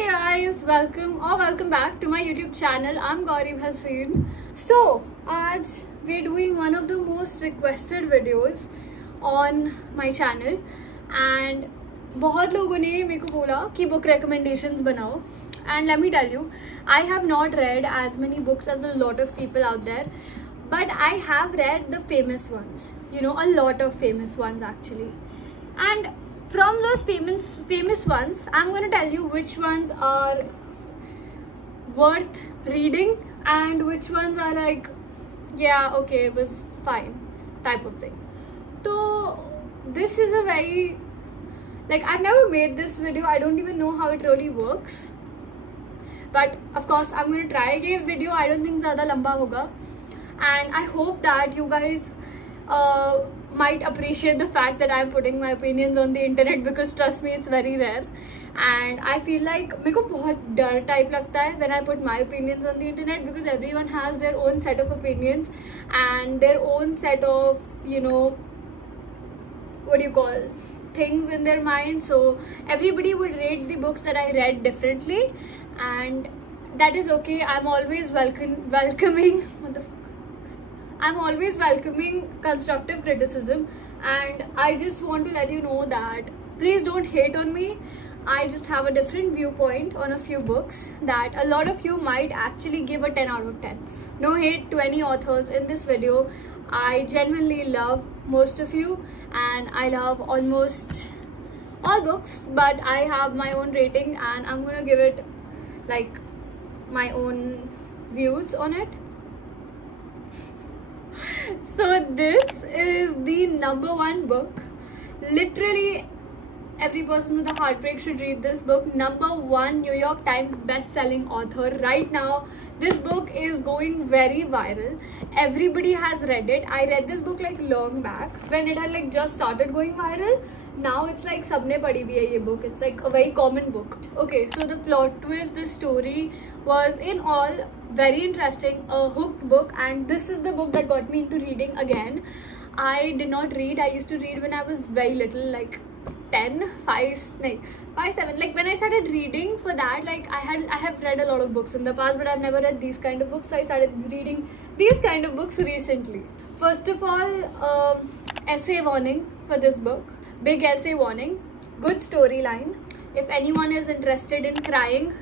Hey guys, welcome back to my YouTube channel. I'm Gauri Bhasin. So, आज we're doing one of the most requested videos on my channel and बहुत लोगों ने मेरे को बोला कि book recommendations बनाओ. And let me tell you, I have not read as many books as a lot of people out there, but I have read the famous ones. You know, a lot of famous ones actually. And from those famous ones, I'm going to tell you which ones are worth reading and which ones are like, yeah, okay, it was fine type of thing. So this is a very, like, I've never made this video. I don't even know how it really works. But of course, I'm going to try a video. I don't think zyada lamba hoga. And I hope that you guys might appreciate the fact that I'm putting my opinions on the internet, because trust me, it's very rare. And I feel like मेरे को बहुत डर type लगता है when I put my opinions on the internet, because everyone has their own set of opinions and their own set of, you know, what do you call, things in their mind. So everybody would rate the books that I read differently, and that is okay. I'm always welcoming what the fuck? I'm always welcoming constructive criticism, and I just want to let you know that please don't hate on me. I just have a different viewpoint on a few books that a lot of you might actually give a 10 out of 10. No hate to any authors in this video. I genuinely love most of you and I love almost all books, but I have my own rating and I'm gonna give it like my own views on it. So this is the #1 book. Literally every person with a heartbreak should read this book. #1 New York Times best-selling author right now. This book is going very viral. Everybody has read it. I read this book like long back when it had like just started going viral. Now it's like sabne padhi bhi hai ye book. It's like a very common book. Okay, so the plot twist, the story was in all very interesting, a hooked book, and this is the book that got me into reading again. I did not read. I used to read when I was very little, like 5, 7. Like when I started reading for that, like I have read a lot of books in the past, but I've never read these kind of books. So I started reading these kind of books recently. First of all, essay warning for this book. Big essay warning. Good storyline. If anyone is interested in crying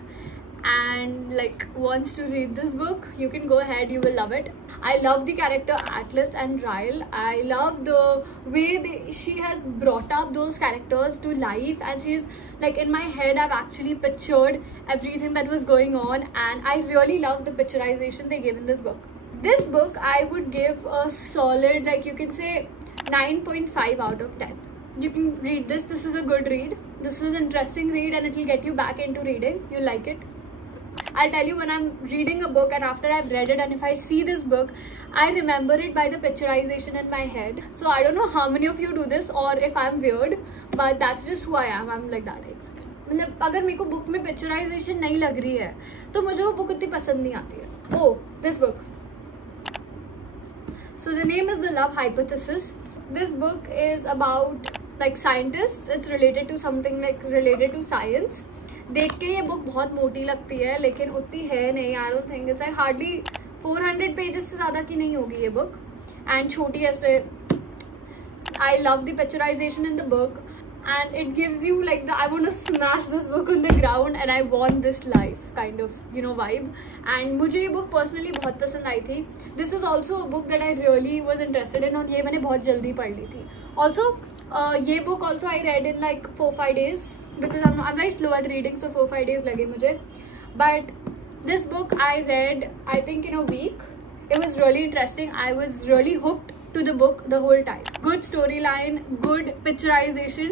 and like wants to read this book, you can go ahead, you will love it. I love the character Atlas and Ryle. I love the way she has brought up those characters to life, and she's like, in my head I've actually pictured everything that was going on, and I really love the picturization they gave in this book. This book I would give a solid, like you can say 9.5 out of 10. You can read this. This is a good read. This is an interesting read and it will get you back into reading. You'll like it. I'll tell you, when I'm reading a book and after I've read it and if I see this book, I remember it by the picturization in my head. So I don't know how many of you do this or if I'm weird, but that's just who I am. I'm like that. मतलब अगर मेरे को book में picturisation नहीं लग रही है तो मुझे वो बुक इतनी पसंद नहीं आती है. Oh, this book. So the name is The Love Hypothesis. This book is about like scientists. It's related to something like related to science. देख के ये बुक बहुत मोटी लगती है लेकिन उतनी है नहीं. I don't think it's hardly 400 pages से ज़्यादा की नहीं होगी ये बुक, एंड छोटी ऐसे. I love the picturisation in the book and it gives you like the I want to smash this book on the ground and I want this life kind of, you know, vibe. And मुझे ये book personally बहुत पसंद आई थी. This is also a book that I really was interested in और ये मैंने बहुत जल्दी पढ़ ली थी. Also ये book also I read in like 4-5 days because I'm very slow at reading, so 4-5 days लगे मुझे. But this book I read I think in a week. It was really interesting. I was really hooked to the book the whole time. Good storyline, good picturization,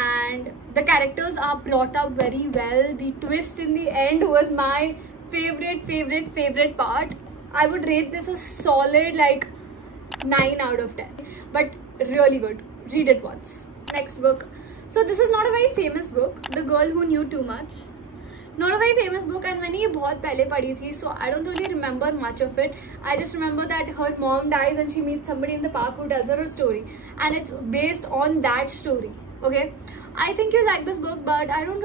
and the characters are brought up very well. The twist in the end was my favorite part. I would rate this a solid like 9 out of 10, but really good. Read it once. Next book. So this is not a very famous book, The Girl Who Knew Too Much. Not a very famous book, and मैंने ये बहुत पहले पढ़ी थी, so I don't really remember much of it. I just remember that her mom dies and she meets somebody in the park who tells her a story, and it's based on that story. Okay, I think you like this book, but I did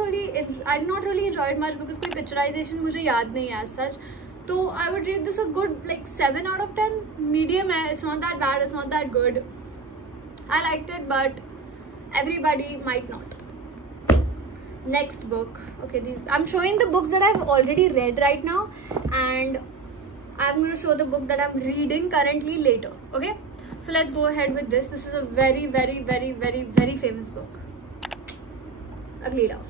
not really enjoy it much because कोई picturization मुझे याद नहीं है as such. So I would rate this a good like 7 out of 10. Medium hai. It's not that bad. It's not that good. I liked it, but everybody might not. Next book. Okay, I'm showing the books that I've already read right now, and I'm going to show the book that I'm reading currently later. Okay, so let's go ahead with this. This is a very, very, very, very, very famous book. Ugly Love.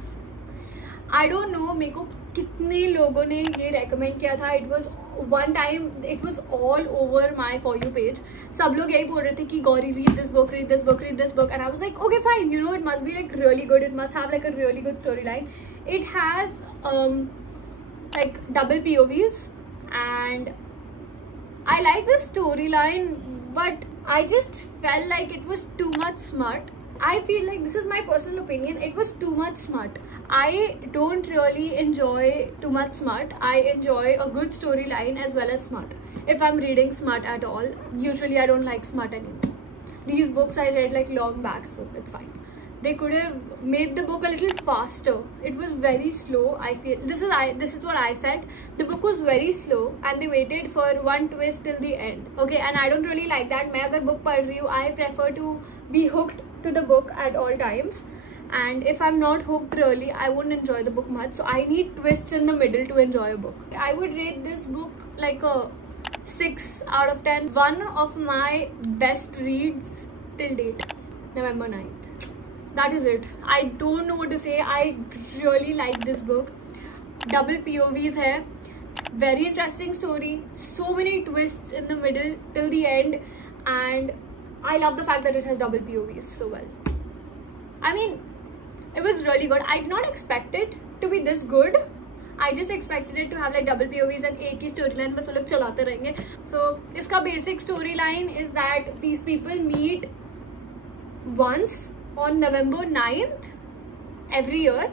I don't know मेरे को कितने लोगों ने ये recommend किया था. It was one time, it was all over my For You page. सब लोग यही बोल रहे थे कि Gauri, read this book, read this book, read this book, and I was like, okay, fine. You know, it must be like really good. It must have like a really good storyline. It has like double POVs, and I like the storyline, but I just felt like it was too much smut. I feel like, this is my personal opinion, it was too much smut. I don't really enjoy too much smut. I enjoy a good storyline as well as smut. If I'm reading smut at all, usually I don't like smut anymore. These books I read like long back, so it's fine. They could have made the book a little faster. It was very slow. I feel this is what I felt. The book was very slow, and they waited for one twist till the end. Okay, and I don't really like that. मैं अगर book पढ़ रही हूँ, I prefer to be hooked to the book at all times. And if I'm not hooked really, I won't enjoy the book much. So I need twists in the middle to enjoy a book. I would rate this book like a 6 out of 10. One of my best reads till date. November 9th. That is it. I don't know what to say. I really like this book. Double POVs hai. Very interesting story. So many twists in the middle till the end. And I love the fact that it has double POVs so well. I mean, it was really good. I did not expect it to be this good. I just expected it to have like double POVs and एक ही storyline बस वो लोग चलाते रहेंगे. So इसका basic storyline is that these people meet once on November 9th every year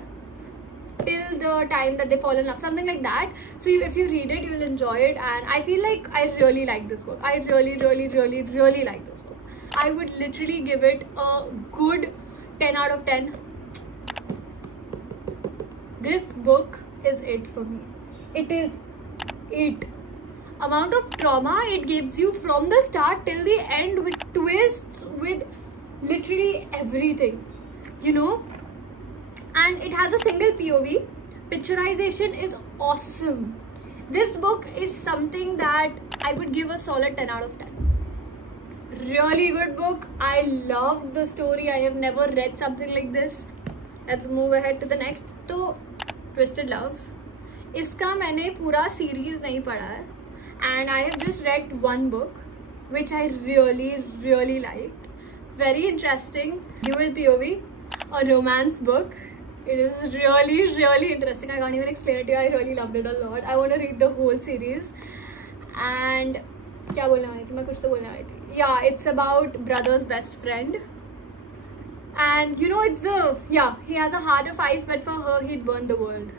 till the time that they fall in love, something like that. So if you read it, you will enjoy it, and I feel like I really like this book. I really like this book. I would literally give it a good 10 out of 10. This book is it for me. It is it. Amount of trauma it gives you from the start till the end, with twists, with literally everything, you know. And it has a single POV. Picturization is awesome. This book is something that I would give a solid 10 out of 10. Really good book. I love the story. I have never read something like this. Let's move ahead to the next. तो Twisted Love. इसका मैंने पूरा series नहीं पढ़ा है, and I have just read one book which I really liked. Very interesting. Dual POV, a romance book. It is really interesting. I can't even explain it to you. I really loved it a lot. I want to read the whole series. And क्या बोलने वाली थी मैं? कुछ तो बोलने वाली थी. Yeah, it's about brother's best friend. And you know, he has a heart of ice, but for her he'd burn the world.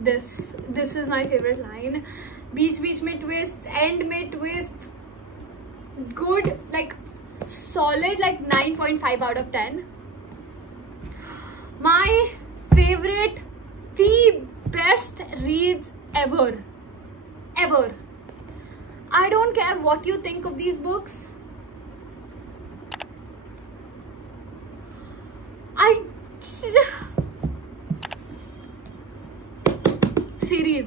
This is my favorite line. बीच में twists, end में twists. Good, like solid, like 9.5 out of 10. My favorite, the best reads ever. I don't care what you think of these books. Series.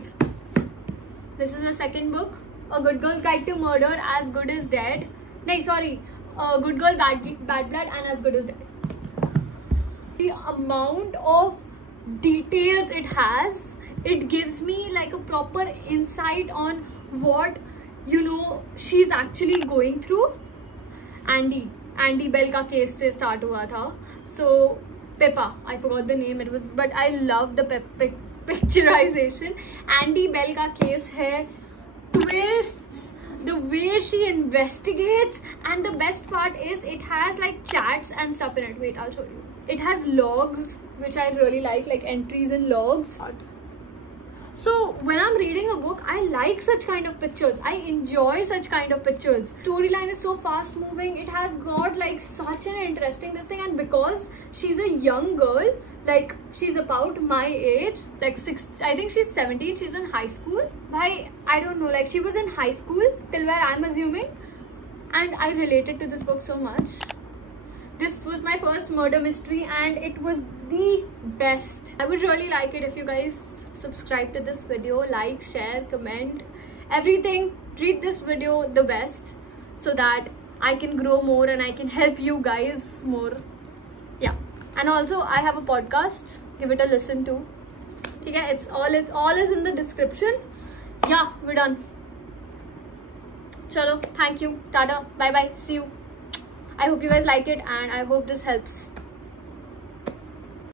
This is the second book. A Good Girl's Guide to Murder, As Good as Dead. No, sorry. A Good Girl, Bad Blood, and As Good as Dead. The amount of details it has, it gives me like a proper insight on what, you know, she's actually going through. Andy Bell का case से start हुआ था. So Pippa, I forgot the name. It was, but I love the picturization. Andy Bell का case है, twists, the way she investigates, and the best part is it has like chats and stuff in it. Wait, I'll show you. It has logs, which I really like entries in logs. So when I'm reading a book, I like such kind of pictures. I enjoy such kind of pictures. Storyline is so fast moving. It has got like such an interesting this thing, and because she's a young girl, like she's about my age, like I think she's 17, she's in high school. I don't know, like she was in high school till where I'm assuming, and I related to this book so much. This was my first murder mystery and it was the best. I would really like it if you guys subscribe to this video, like, share, comment, everything. Treat this video the best so that I can grow more and I can help you guys more. Yeah, and also I have a podcast, give it a listen to. Okay, it's all is in the description. Yeah, we're done. Chalo, thank you, tata, bye bye, see you. I hope you guys like it and I hope this helps.